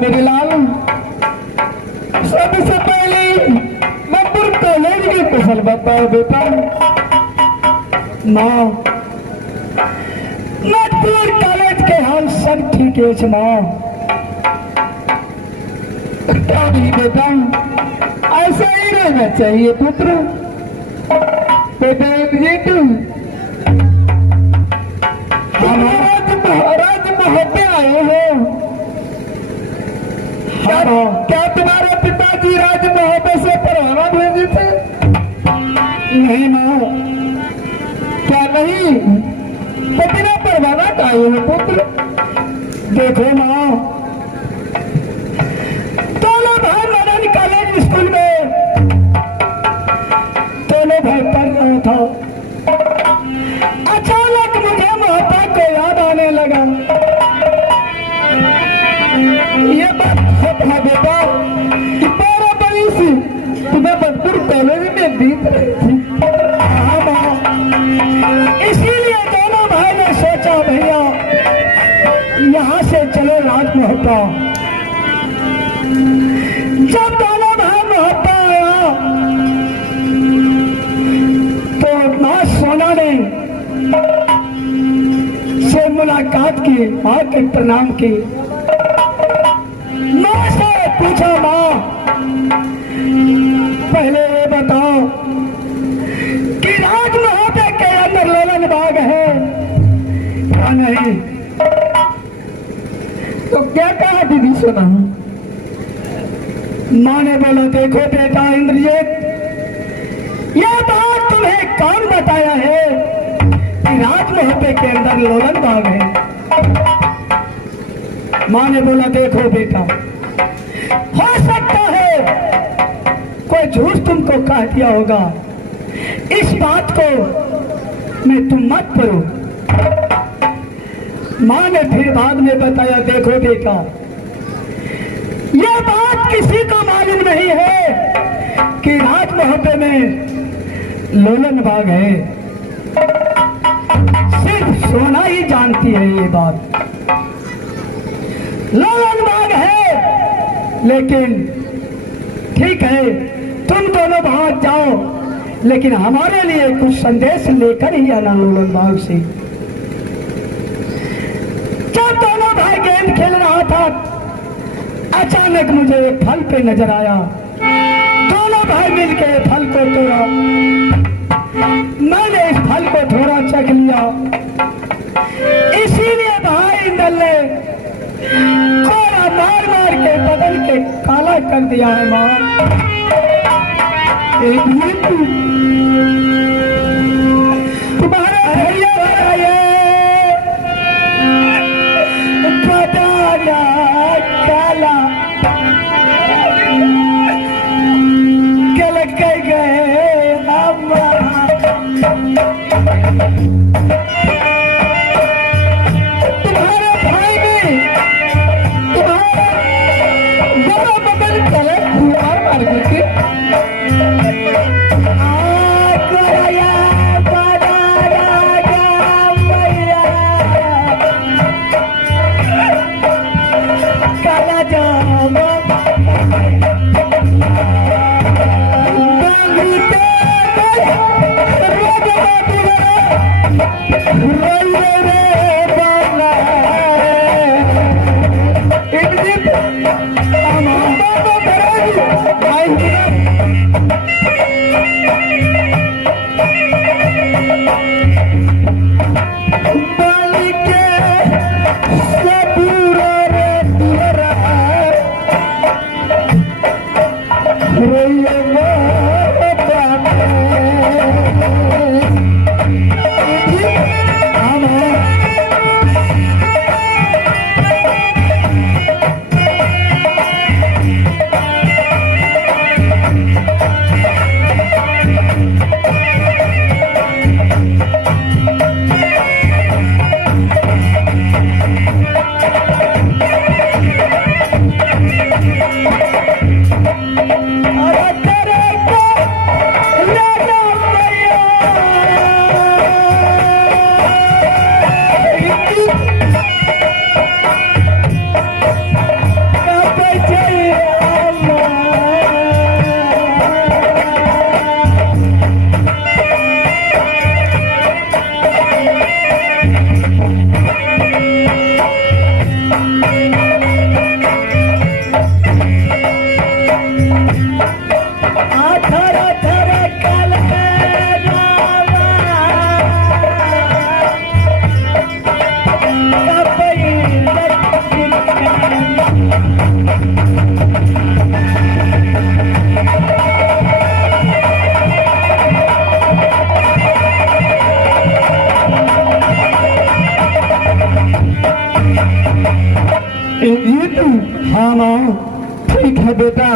मेरे लाल, सबसे पहले मपुर कॉलेज की कुशल बताओ बेटा। माँ, मपुर कॉलेज के हाल सब ठीक है माँ। क्या नहीं बेटा, ऐसा ही रहना चाहिए पुत्र। बेटा इंद्रजीत, महाराज महत्व आए हो। क्या तुम्हारे पिताजी राजमहल से परवाना भेजे थे? नहीं माँ, क्या नहीं? तो बिना परवाना का आए हो पुत्र। देखो माँ, दोनों भाई मदन कॉलेज स्कूल में दोनों भाई पढ़ रहा था। अचानक मुझे महता को याद आने लगा। ये बात है बेटा, 12 बरस तुम्हें मजबूर कॉलेज में बीत रही थी। इसीलिए दोनों भाई ने सोचा भैया यहाँ से चलो राजमहल। जब दोनों भाई महता आया तो माँ सोना ने से मुलाकात की, माँ के प्रणाम की। माँ से पूछा, माँ पहले ये बताओ कि राजमहल के अंदर ललन बाग है क्या नहीं? तो क्या कहा दीदी सुना? माँ ने बोला, देखो बेटा इंद्रजीत, यह बात तुम्हें कौन बताया है कि राजमहल के अंदर ललन बाग है? माँ ने बोला, देखो बेटा, हो सकता है कोई झूठ तुमको कह दिया होगा, इस बात को मैं तुम मत करो। माँ ने फिर बाद में बताया, देखो बेटा, यह बात किसी को मालूम नहीं है कि राजमहल में लोलन बाग है। सिर्फ सोना ही जानती है ये बात। लोलन बाग है, लेकिन ठीक है तुम दोनों बाहर जाओ, लेकिन हमारे लिए कुछ संदेश लेकर ही आना लोलन बाग से। जब दोनों भाई गेंद खेल रहा था, अचानक मुझे एक फल पे नजर आया। दोनों भाई मिलकर फल को तोड़ा। मैंने इस फल को थोड़ा चख लिया, इसीलिए भाई ने कोरा मार मार के बदल के काला कर दिया है। माँ तुम्हारा भैया बदाना काला गलत कर गए तुम्हारे भाई ने तुम्हारा बड़ा बदल गलत मार मार के इंद्रजीत, हाँ माँ, ठीक है बेटा,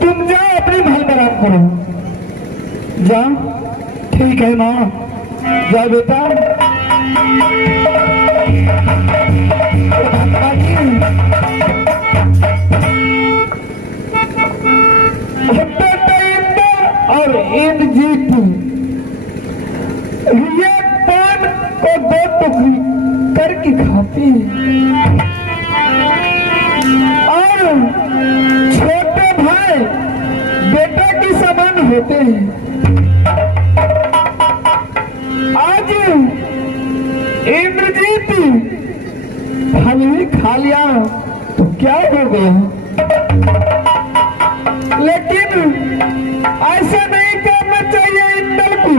तुम जाओ अपने महल में आराम करो। जाओ, ठीक है माँ, जाओ बेटा। और इंद्रजीत ये पान को 2 टुकड़ी करके खाते हैं और छोटे भाई बेटा के समान होते हैं। आज इंद्रजीत फल ही खा लिया तो क्या हो गया, लेकिन ऐसा नहीं करना चाहिए इंद्र को।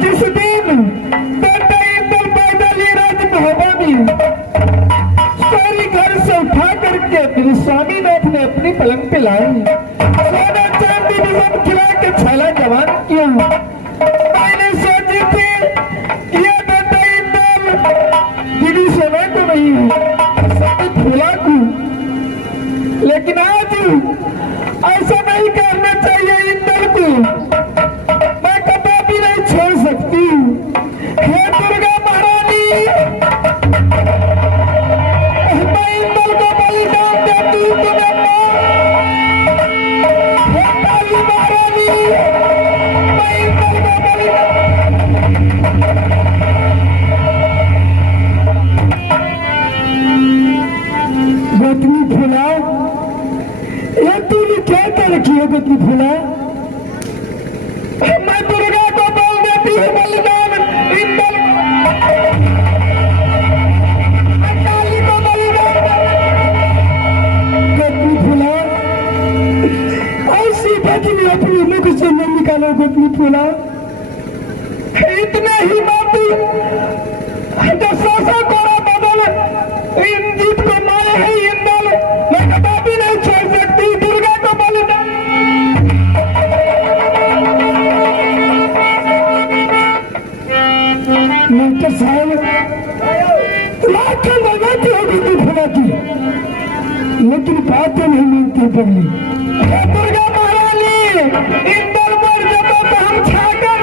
जिस दिन बेटा इंद्र पैदल राजमहल में सारी घर से उठा करके मेरे स्वामीनाथ ने अपनी पलंग पे लाए, सोना चांदी भी खिला के छला जवान किया। मैंने सोची थी ये बेटा इंद्र दीदी सोना को नहीं है, फूला को, लेकिन आज ऐसा नहीं करना चाहिए इंद्र को। मैं कभी भी नहीं छोड़ सकती। हे दुर्गा महारानी, मैं इंद्र को बलिदान देती हूँ तुम्हें माँ। हे काली महारानी, मैं इंद्र को बलिदान। गोतनी फूला, ये तूने क्या कर रखी है गोतनी फूला? मैं दुर्गा को बोल देती हूँ बलिदान इंद्र, मैं काली को बलिदान। गोतनी फूला, ऐसी बचनी अपनी मुख से न निकालो गोतनी फूला। इतने ही बात दशा गोरा बदल इंद्रजीत को मारे है इंद्र, मैं कभी भी नहीं छोड़ सकती दुर्गा को बलिदान। डॉक्टर साहब लाखों लगाती होगी तू फुला की, लेकिन बातें नहीं मानती पगली। दुर्गा महारानी, इंद्र मर जाता तो हम छाकर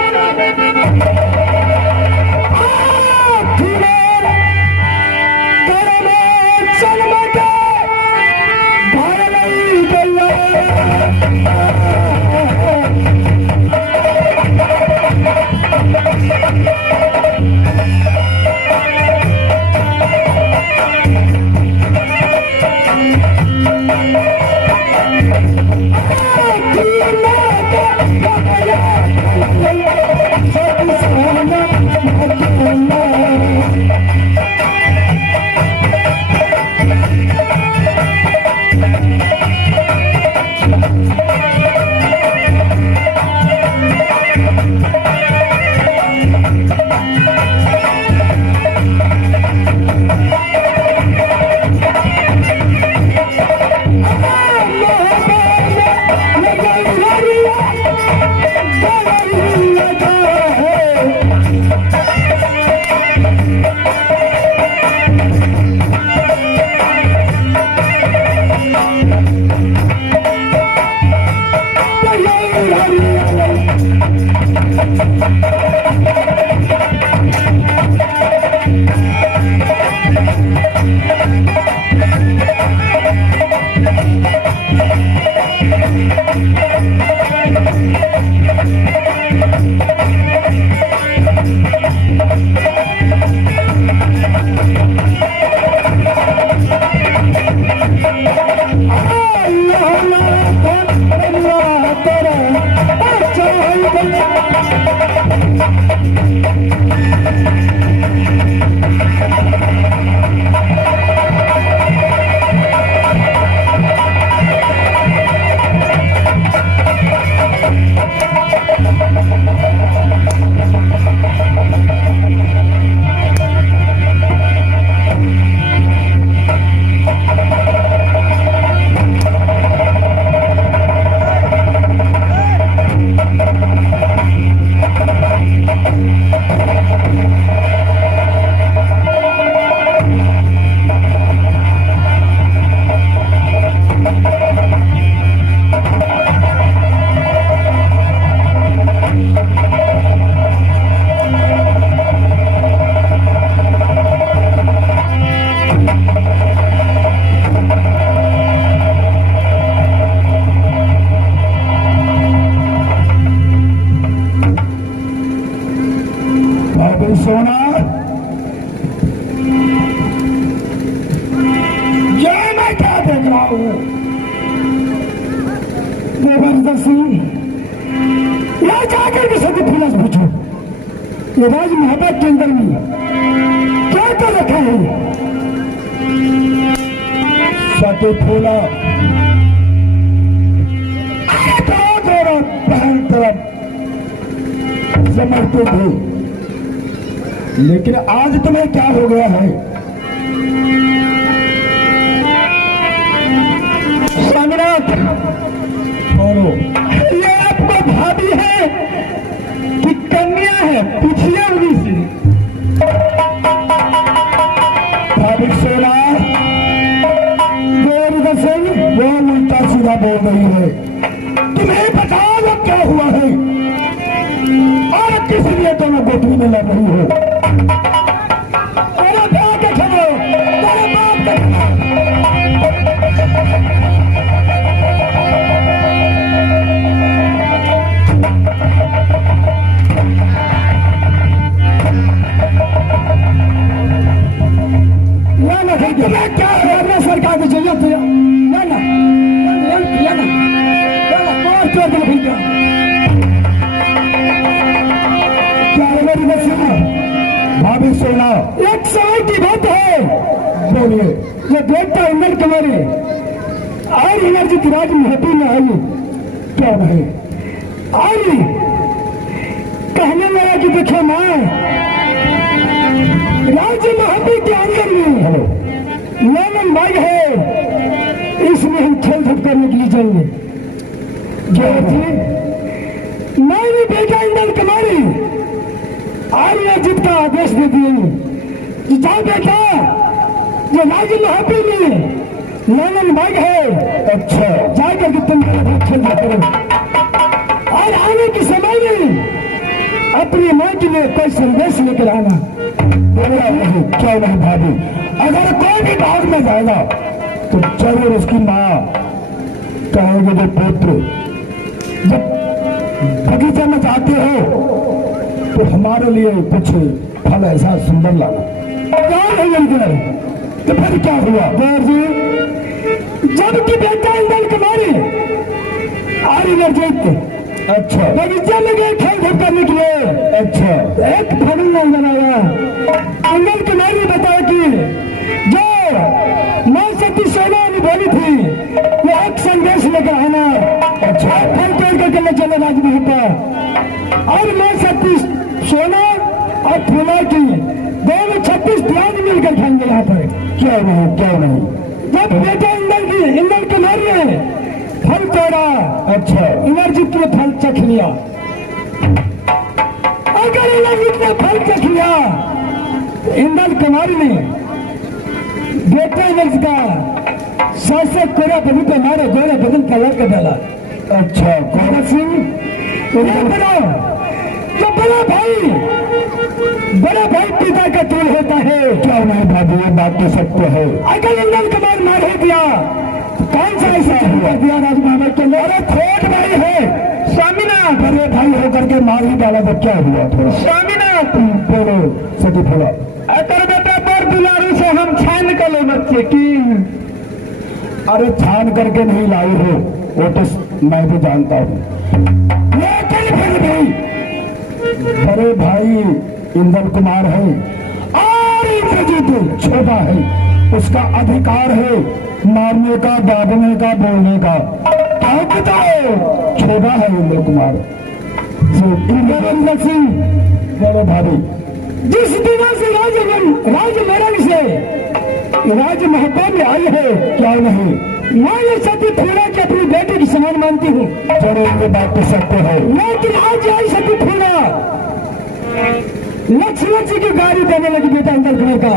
सोना, ये मैं क्या देख रहा हूँ? जबरदस्ती यहाँ जाकर के सभी फूला से पूछो, ये राज मोहब्बत के अंदर में क्या कर रखा है? सती फूला बहन तरफ समझते थे, लेकिन आज तुम्हें क्या हो गया है? स्वामीनाथ, बोलो। ये आपको भाभी है कि कन्या है? पूछिए उन्हीं से। भाभी सोना वो उल्टा सीधा बोल रही है। तुम्हें बताओ वो क्या हुआ है और किस लिए दोनों गोपी में लड़ रही हो? तेरा क्या के खबरो, तेरे बाप के तुम्हें क्या है? सरकार की जरूरत है भाभी सोना, एक समय की बात है। बोलिए। ये देखता इंदल कुमारी और इनर्जित राज महती में आई क्या नहीं आई? कहने लगा कि देखो माँ, राज्य महती के अंदर में लेमन बाग है, इसमें हम खेल धूप करने के लिए जाएंगे। मैं भी बेटा इंदल कुमारी आर्यजीत का आदेश दे दिए, जाओ बेटा, जो राज महापी में लेमन बाग है, अच्छा जाकर के तुम खेल करो और आने के समय में अपनी माँ के लिए कोई संदेश लेकर आना। नहीं, क्यों नहीं भाभी, अगर कोई भी बाग में जाएगा तो जरूर उसकी माँ कहेंगे जो पुत्र जब बगीचे में जाते हो तो हमारे लिए कुछ फल ऐसा सुंदर लाना। तो फिर क्या हुआ? जबकि बेटा इंदल कुमारी आर्यजीत अच्छा बगीचे में गए खेल धूप करने के लिए। अच्छा, एक फल नहीं बनाया। इंदल कुमारी बताया कि जो माँ सती सोना ने बोली थी वो एक संदेश लेकर आना। अच्छा, फल तोड़ करके ले चले राजमहल का, और माँ सती सोना और फूला की दोनों 36 प्याज मिलकर खाएंगे यहाँ पर। क्यों नहीं, क्यों नहीं? जब बेटा इंदल कुमारी ने फल तोड़ा, अच्छा इनर्जित ने फल चख लिया। अगर इनर्जित ने फल चख लिया, इंदल कुमारी ने बेटा इनर्जित का सबसे कोरा बदन पे मारे, गोरे बदन का लग डाला। अच्छा, कोरा सिंह तो बड़ा भाई पिता का तूल होता है। क्या नहीं भाभी, ये बात तो सत्य है। अगर इंदल कुमार मार ही दिया, कौन सा ऐसा हुआ दिया राजमहल के लिए? अरे छोट भाई है स्वामीनाथ, बड़े भाई होकर के मार ही डाला तो क्या हुआ? थोड़ा स्वामीनाथ बोलो। सती फूला, अगर बेटा पर दुलारू से हम छान कर लो बच्चे की। अरे छान करके नहीं लाई हो, वो तो मैं भी जानता हूँ, लेकिन फिर भी बड़े भाई इंदल कुमार है और इंद्रजीत छोटा है, उसका अधिकार है मारने का, दाबने का, बोलने का। क्या बताओ, छोटा है इंदल कुमार। इंद्रजीत सिंह बड़े भाभी जिस दिनों से राजमहल से राजमहल में आई है, क्या नहीं, मैं ये सती फूला की अपनी बेटी की समान मानती हूँ। जरूर ये बात तो सत्य है, लेकिन आज आई सती फूला लक्ष्मण जी की गाड़ी देने लगी बेटा इंदल कुमार का।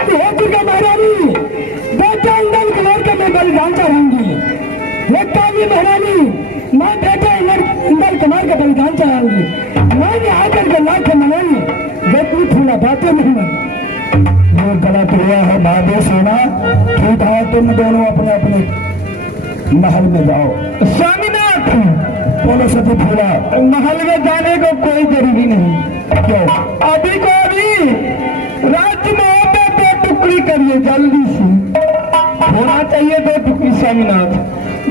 हे दुर्गा महारानी, बेटा इंदल कुमार का मैं बलिदान चढ़ाऊंगी। हे काली महारानी, मैं बेटा इंदल कुमार का बलिदान चढ़ाऊंगी। मैंने आकर के लाख मनाई, बेटी फूला बातें नहीं मानी। वो गलत हुआ है भाभी सोना। ठीक है, तुम दोनों अपने अपने महल में जाओ। स्वामीनाथ बोलो सती फूला। महल में जाने को कोई जरूरी नहीं। क्यों? अभी को अभी राजमहल में 2 टुकड़ी करिए जल्दी से, होना चाहिए 2 टुकड़ी स्वामीनाथ,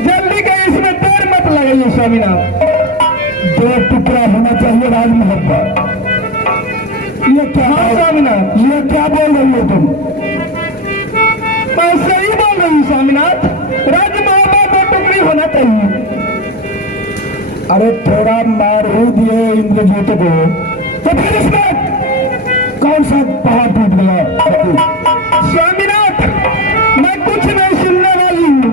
जल्दी का, इसमें देर मत लगाइए स्वामीनाथ। 2 टुकड़ा होना चाहिए राजमहल का। ये क्या स्वामीनाथ, ये क्या बोल रही हो तुम? मैं सही बोल रही हूँ स्वामीनाथ, राजमहल में 2 टुकड़ी होना चाहिए। अरे थोड़ा मार ही दिए इंद्रजीत को तो फिर इसमें कौन सा पहाड़ टूट गया? स्वामीनाथ, मैं कुछ नहीं सुनने वाली हूँ,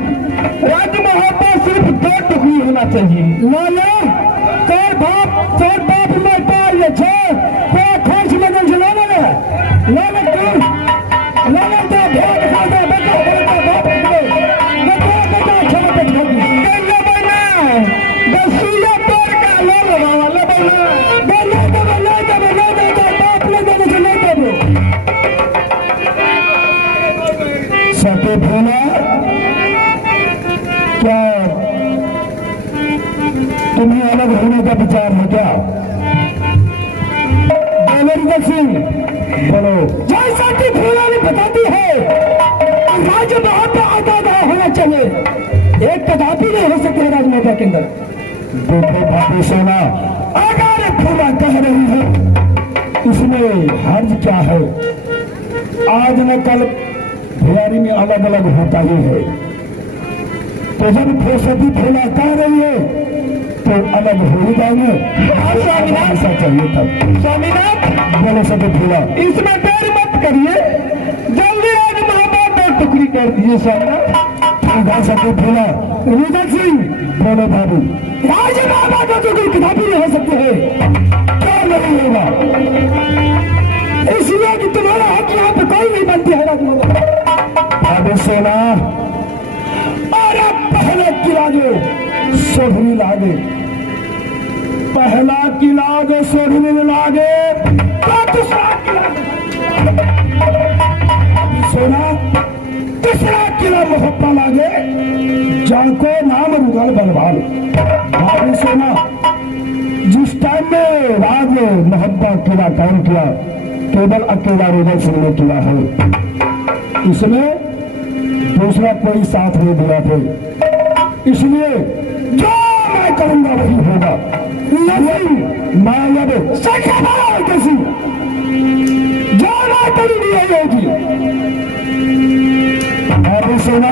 राजमहल में सिर्फ 2 टुकड़ी होना चाहिए। लाला तोर बाप में पार ये छे तो खर्च में जल चला ना लाला तू लाला तो ध्यान खा दे बेटा बेटा बाप बेटा चलो बेटा ले बना दसिया तोड़ का ले बाबा, ले बना बाप ले दे सटे भोला। क्या तुम्हें अलग होने का विचार है क्या? देवेंद्र सिंह बोलो। जैसा कि भोला ने बताती है राज्य बहुत आजाद होना चाहिए, एक कदापि नहीं हो सकते राजमाता के अंदर। देखो भाभी सोना, अगर भोला कह रही है इसमें हर्ज क्या है? आज न कल भैयारी में अलग अलग होता ही है, तो जब सती भोला कह रही है तो अलग हो ही जाएंगे। ऐसा चाहिए तब। स्वामीनाथ बोलो सती भोला। इसमें देर मत करिए, जल्दी राजमहल में 2 टुकड़ी कर दिए स्वामीनाथ। सती भोला। रुद्र सिंह बोलो भाभी। राजमहल में 2 टुकड़ी किताबी नहीं हो सकते हैं, क्या नहीं होगा? इसलिए कि तुम्हारा हक यहाँ पे कोई नहीं बनती है राजमहल। भाभी सोना, अरे पहले किला दो सोधनी लागे, पहला किला दो सोधनी लागे तो दूसरा किला सोना, तीसरा किला मोहब्बा लागे जाको नाम रुगल बलवाल। भाभी सोना, जिस टाइम में राज मोहब्बा किला कायम किया केवल अकेला रुगल सिंह ने किया है, इसमें दूसरा कोई साथ नहीं दिया थे। इसलिए जो मैं करूंगा वही होगा। मैं कैसी जो मैं करूंगी यही होगी। अभी सोना